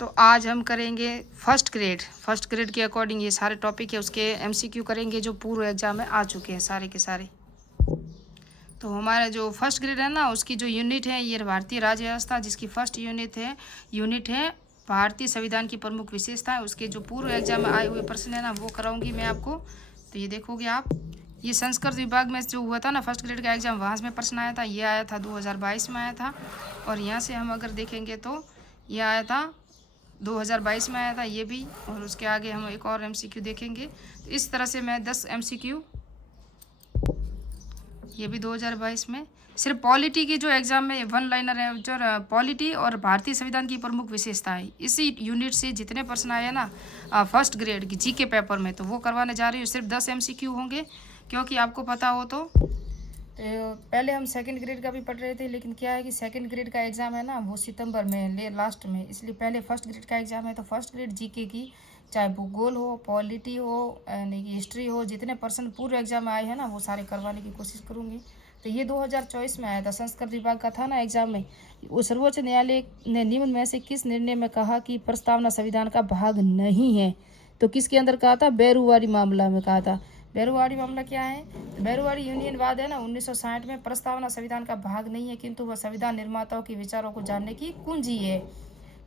तो आज हम करेंगे फर्स्ट ग्रेड के अकॉर्डिंग ये सारे टॉपिक है, उसके एमसीक्यू करेंगे जो पूर्व एग्जाम में आ चुके हैं सारे के सारे। तो हमारा जो फर्स्ट ग्रेड है ना, उसकी जो यूनिट है ये भारतीय राज्य व्यवस्था, जिसकी फर्स्ट यूनिट है भारतीय संविधान की प्रमुख विशेषता है। उसके जो पूर्व एग्जाम में आए हुए प्रश्न है ना, वो कराऊंगी मैं आपको। तो ये देखोगे आप, ये संस्कृत विभाग में जो हुआ था ना फर्स्ट ग्रेड का एग्जाम, वहाँ से प्रश्न आया था। ये आया था 2022 में आया था। और यहाँ से हम अगर देखेंगे तो ये आया था 2022 में आया था ये भी। और उसके आगे हम एक और एमसीक्यू देखेंगे। तो इस तरह से मैं 10 एमसीक्यू, ये भी 2022 में। सिर्फ पॉलिटी की जो एग्जाम में वन लाइनर है, जो पॉलिटी और भारतीय संविधान की प्रमुख विशेषता है, इसी यूनिट से जितने प्रश्न आए ना फर्स्ट ग्रेड की जीके पेपर में, तो वो करवाने जा रही हूँ। सिर्फ 10 एमसीक्यू होंगे, क्योंकि आपको पता हो तो पहले हम सेकंड ग्रेड का भी पढ़ रहे थे, लेकिन क्या है कि सेकंड ग्रेड का एग्ज़ाम है ना वो सितंबर में लास्ट में, इसलिए पहले फर्स्ट ग्रेड का एग्ज़ाम है। तो फर्स्ट ग्रेड जीके की, चाहे भूगोल हो, पॉलिटी हो, यानी कि हिस्ट्री हो, जितने पर्सन पूर्व एग्जाम में आए हैं ना वो सारे करवाने की कोशिश करूँगी। तो ये 2024 में आया था, संस्कृत विभाग का था ना एग्जाम में। वो सर्वोच्च न्यायालय ने निम्न में से किस निर्णय में कहा कि प्रस्तावना संविधान का भाग नहीं है? तो किसके अंदर कहा था? बेरुवारी मामला में कहा था। बेरुवारी मामला क्या है? तो बेरुवारी यूनियनवाद है ना 1960 में, प्रस्तावना संविधान का भाग नहीं है, किंतु वह संविधान निर्माताओं के विचारों को जानने की कुंजी है,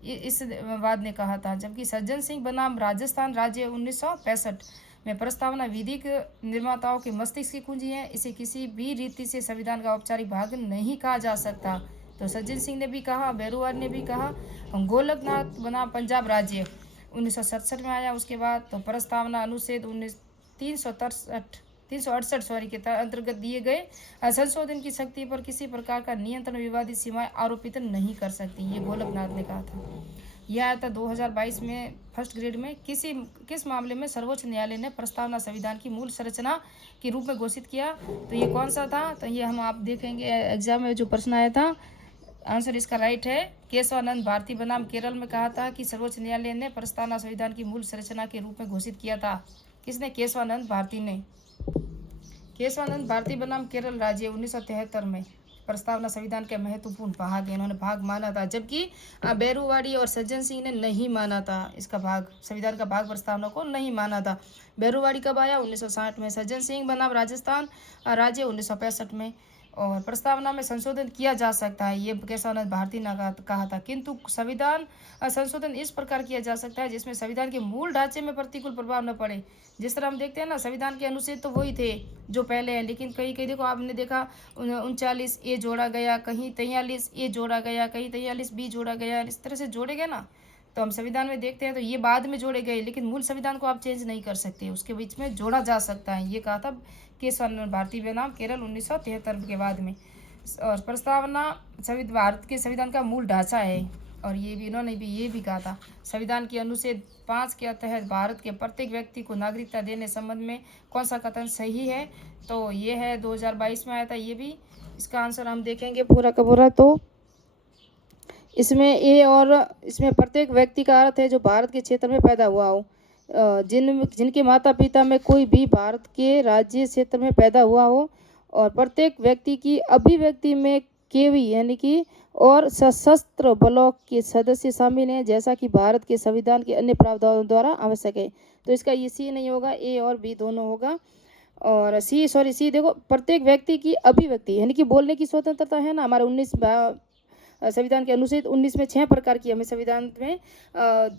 इस वाद ने कहा था। जबकि सज्जन सिंह बनाम राजस्थान राज्य 1965 में, प्रस्तावना विधिक निर्माताओं के मस्तिष्क की कुंजी है, इसे किसी भी रीति से संविधान का औपचारिक भाग नहीं कहा जा सकता। तो सज्जन सिंह ने भी कहा, बेरुवार ने भी कहा। गोलकनाथ बनाम पंजाब राज्य 1967 में आया। उसके बाद तो प्रस्तावना अनुच्छेद 368 के अंतर्गत दिए गए संशोधन की शक्ति पर किसी प्रकार का नियंत्रण विवादित सीमाएं आरोपित नहीं कर सकती, ये गोलकनाथ ने कहा था। यह आया था 2022 में फर्स्ट ग्रेड में। किस मामले में सर्वोच्च न्यायालय ने प्रस्तावना संविधान की मूल संरचना के रूप में घोषित किया? तो ये कौन सा था? तो ये हम आप देखेंगे एग्जाम में जो प्रश्न आया था। आंसर इसका राइट है, केशवानंद भारती बनाम केरल में कहा था कि सर्वोच्च न्यायालय ने प्रस्तावना संविधान की मूल संरचना के रूप में घोषित किया था। किसने? केशवानंद भारती ने। केशवानंद भारती बनाम केरल राज्य 1973 में, प्रस्तावना संविधान के महत्वपूर्ण भाग है, इन्होंने भाग माना था। जबकि बेरुवाड़ी और सज्जन सिंह ने नहीं माना था, इसका भाग, संविधान का भाग प्रस्तावना को नहीं माना था। बेरुवाड़ी कब आया? 1960 में। सज्जन सिंह बनाम राजस्थान राज्य 1965 में। और प्रस्तावना में संशोधन किया जा सकता है, ये केशवानंद भारती ने कहा था, किंतु संविधान संशोधन इस प्रकार किया जा सकता है जिसमें संविधान के मूल ढांचे में प्रतिकूल प्रभाव न पड़े। जिस तरह हम देखते हैं ना, संविधान के अनुच्छेद तो वही थे जो पहले हैं, लेकिन कहीं कहीं देखो आपने देखा 39 ए जोड़ा गया, कहीं 43 ए जोड़ा गया, कहीं 43 बी जोड़ा गया, इस तरह से जोड़े गए ना। तो हम संविधान में देखते हैं तो ये बाद में जोड़े गए, लेकिन मूल संविधान को आप चेंज नहीं कर सकते, उसके बीच में जोड़ा जा सकता है, ये कहा था केशवानंद भारती बनाम केरल 1973 के बाद में। और प्रस्तावना भारत के संविधान का मूल ढांचा है। और ये भी इन्होंने भी ये भी कहा था, संविधान के अनुच्छेद 5 के तहत भारत के प्रत्येक व्यक्ति को नागरिकता देने संबंध में कौन सा कथन सही है? तो ये है 2022 में आया था ये भी। इसका आंसर हम देखेंगे पूरा का पूरा, तो इसमें ए और इसमें प्रत्येक व्यक्ति का अर्थ है जो भारत के क्षेत्र में पैदा हुआ हो, जिनके माता पिता में कोई भी भारत के राज्य क्षेत्र में पैदा हुआ हो, और प्रत्येक व्यक्ति की अभिव्यक्ति में केवी यानी कि और सशस्त्र बलों के सदस्य शामिल हैं, जैसा कि भारत के संविधान के अन्य प्रावधानों द्वारा आवश्यक है। तो इसका ये सी नहीं होगा, ए और बी दोनों होगा। और सी देखो, प्रत्येक व्यक्ति की अभिव्यक्ति यानी कि बोलने की स्वतंत्रता है ना, हमारे 19 संविधान के अनुच्छेद 19 में 6 प्रकार की हमें संविधान में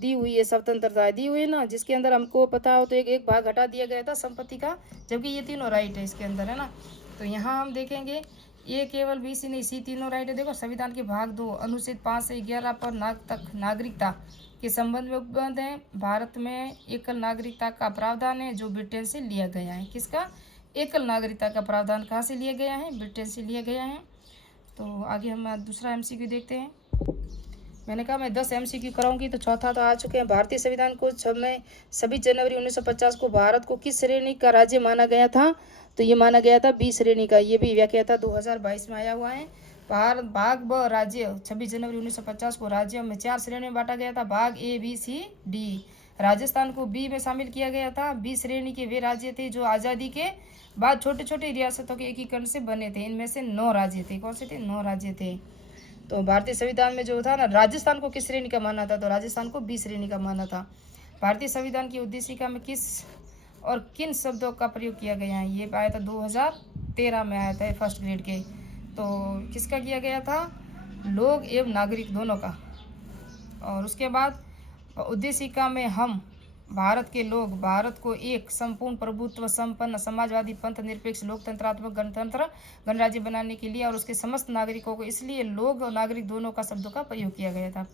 दी हुई है, स्वतंत्रता दी हुई है ना, जिसके अंदर हमको पता हो तो एक भाग हटा दिया गया था संपत्ति का, जबकि ये तीनों राइट है इसके अंदर, है ना। तो यहाँ हम देखेंगे ये केवल बी सी नहीं, सी तीनों राइट है। देखो, संविधान के भाग 2 अनुच्छेद 5 से 11 पर नागरिकता के संबंध में उपबंध है। भारत में एकल नागरिकता का प्रावधान है जो ब्रिटेन से लिया गया है। किसका? एकल नागरिकता का प्रावधान कहाँ से लिया गया है? ब्रिटेन से लिया गया है। तो आगे हम दूसरा एमसीक्यू देखते हैं। मैंने कहा मैं 10 एमसीक्यू कराऊंगी, तो चौथा तो आ चुके हैं। भारतीय संविधान को 26 जनवरी 1950 को भारत को किस श्रेणी का राज्य माना गया था? तो ये माना गया था बी श्रेणी का, ये भी व्याख्या था 2022 में आया हुआ है। भाग ब राज्य 26 जनवरी 1950 को राज्यों में 4 श्रेणियों में बांटा गया था, भाग A B C D. Rajasthan को बी में शामिल किया गया था। बी श्रेणी के वे राज्य थे जो आज़ादी के बाद छोटे छोटे रियासतों के एकीकरण से बने थे। इनमें से 9 राज्य थे। कौन से थे? 9 राज्य थे। तो भारतीय संविधान में जो था ना, राजस्थान को किस श्रेणी का माना था, तो राजस्थान को बी श्रेणी का माना था। भारतीय संविधान की उद्देशिका में किस और किन शब्दों का प्रयोग किया गया है, ये आया था 2013 में आया था फर्स्ट ग्रेड के। तो किसका किया गया था, लोग एवं नागरिक दोनों का। और उसके बाद उद्देशिका में हम भारत के लोग भारत को एक संपूर्ण प्रभुत्व संपन्न समाजवादी पंथ निरपेक्ष लोकतंत्रात्मक गणतंत्र गणराज्य बनाने के लिए और उसके समस्त नागरिकों को, इसलिए लोग और नागरिक दोनों का शब्दों का प्रयोग किया गया था।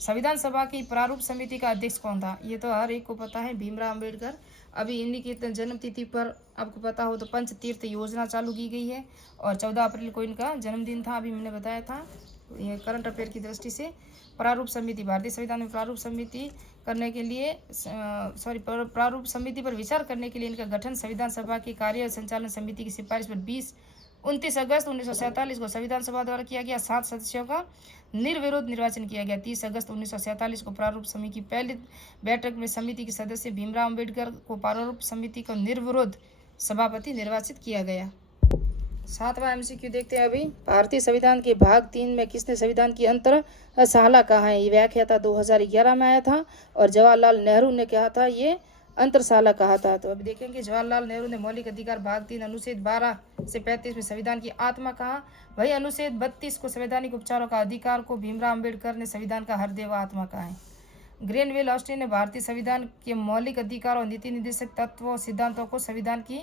संविधान सभा की प्रारूप समिति का अध्यक्ष कौन था, ये तो हर एक को पता है, भीमराव अम्बेडकर। अभी इन्हीं की जन्म तिथि पर आपको पता हो तो पंच तीर्थ योजना चालू की गई है और 14 अप्रैल को इनका जन्मदिन था, अभी मैंने बताया था। ये करंट अफेयर की दृष्टि से प्रारूप समिति, भारतीय संविधान में प्रारूप समिति करने के लिए प्रारूप समिति पर विचार करने के लिए इनका गठन संविधान सभा की कार्य संचालन समिति की सिफारिश पर 29 अगस्त 1947 को संविधान सभा द्वारा किया गया। 7 सदस्यों का निर्विरोध निर्वाचन किया गया। 30 अगस्त 1947 को प्रारूप समिति की पहली बैठक में समिति के सदस्य भीमराव अम्बेडकर को प्रारूप समिति का निर्विरोध सभापति निर्वाचित किया गया। 7वां MCQ देखते हैं अभी। भारतीय संविधान के भाग 3 में किसने संविधान की अंतरशाला कहा है, ये व्याख्या था 2011 में आया था और जवाहरलाल नेहरू ने कहा था, ये अंतरशाला कहा था। तो अभी देखेंगे जवाहरलाल नेहरू ने मौलिक अधिकार भाग 3 अनुच्छेद 12 से 35 में संविधान की आत्मा कहा। वही अनुच्छेद 32 को संवैधानिक उपचारों का अधिकार को भीमराव अम्बेडकर ने संविधान का हृदय व आत्मा कहा है। ग्रेनविल ऑस्टिन ने भारतीय संविधान के मौलिक अधिकार और नीति निर्देशक तत्वों सिद्धांतों को संविधान की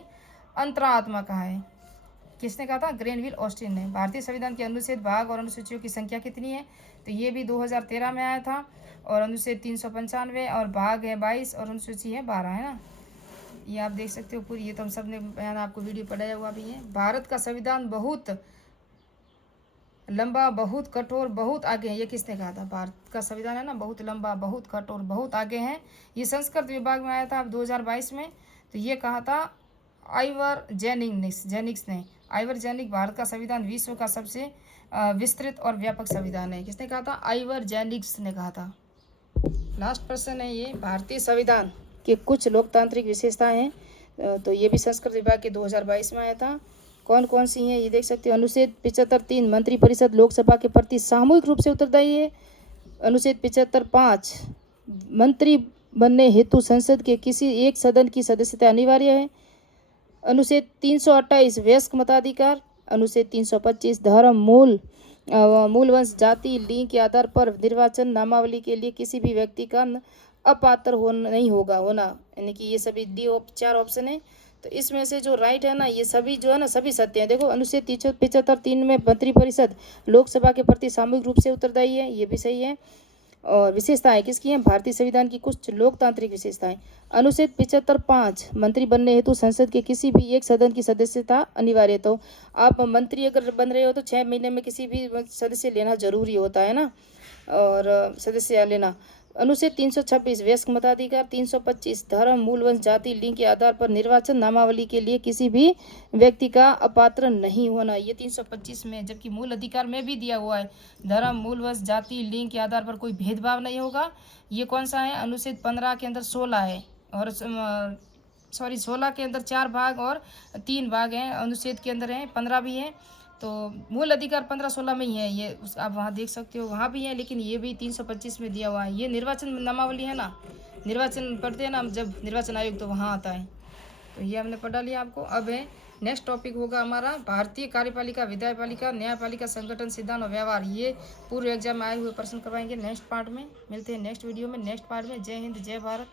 अंतरात्मा कहा है। किसने कहा था, ग्रेनविल ऑस्टिन ने। भारतीय संविधान के अनुच्छेद भाग और अनुसूचियों की संख्या कितनी है, तो ये भी 2013 में आया था और अनुच्छेद 395 और भाग है 22 और अनुसूची है 12, है ना। ये आप देख सकते हो पूरी, ये तो हम सब ने बयान आपको वीडियो पढ़ाया हुआ भी है। भारत का संविधान बहुत लंबा, बहुत कठोर, बहुत आगे है, ये किसने कहा था, भारत का संविधान है ना बहुत लंबा, बहुत कठोर, बहुत आगे है। ये संस्कृत विभाग में आया था 2022 में, तो ये कहा था आइवर जेनिक्स ने। आइवर जेनिक भारत का संविधान विश्व का सबसे विस्तृत और व्यापक संविधान है, किसने कहा था, आइवर जेनिक्स ने कहा था। लास्ट प्रश्न है ये, भारतीय संविधान के कुछ लोकतांत्रिक विशेषताएं हैं, तो ये भी संस्कृत विभाग के 2022 में आया था। कौन कौन सी हैं ये देख सकते हो। अनुच्छेद 75(3) मंत्रिपरिषद लोकसभा के प्रति सामूहिक रूप से उत्तरदायी है। अनुच्छेद 75(5) मंत्री बनने हेतु संसद के किसी एक सदन की सदस्यता अनिवार्य है। अनुच्छेद 328 वयस्क मताधिकार। अनुच्छेद 325 धर्म मूल वंश जाति लिंग के आधार पर निर्वाचन नामावली के लिए किसी भी व्यक्ति का अपात्र नहीं होना, यानी कि ये सभी डी 4 ऑप्शन है। तो इसमें से जो राइट है ना, ये सभी जो है ना सभी सत्य है। देखो अनुच्छेद 75(3) में मंत्रिपरिषद लोकसभा के प्रति सामूहिक रूप से उत्तरदायी है, ये भी सही है। और विशेषताएं किसकी हैं, भारतीय संविधान की कुछ लोकतांत्रिक विशेषताएं। अनुच्छेद 75(5) मंत्री बनने हेतु संसद के किसी भी एक सदन की सदस्यता अनिवार्य। तो आप मंत्री अगर बन रहे हो तो 6 महीने में किसी भी सदस्य लेना जरूरी होता है ना, और सदस्य लेना। अनुच्छेद 326 वयस्क मताधिकार। 325 धर्म मूल वंश जाति लिंग के आधार पर निर्वाचन नामावली के लिए किसी भी व्यक्ति का अपात्र नहीं होना, ये 325 में। जबकि मूल अधिकार में भी दिया हुआ है, धर्म मूल वंश जाति लिंग के आधार पर कोई भेदभाव नहीं होगा। ये कौन सा है, अनुच्छेद 15 के अंदर 16 है, और 16 के अंदर 4 भाग और 3 भाग हैं, अनुच्छेद के अंदर है 15 भी है। तो मूल अधिकार 15-16 में ही है, ये आप वहाँ देख सकते हो, वहाँ भी है, लेकिन ये भी 325 में दिया हुआ है। ये निर्वाचन नामावली है ना, निर्वाचन पढ़ते हैं ना जब निर्वाचन आयोग, तो वहाँ आता है। तो ये हमने पढ़ा लिया आपको। अब है नेक्स्ट टॉपिक होगा हमारा भारतीय कार्यपालिका, विधायपालिका, न्यायपालिका संगठन सिद्धांत और व्यवहार। ये पूर्व एग्जाम में आए हुए प्रश्न करवाएंगे नेक्स्ट पार्ट में। मिलते हैं नेक्स्ट वीडियो में, नेक्स्ट पार्ट में। जय हिंद, जय भारत।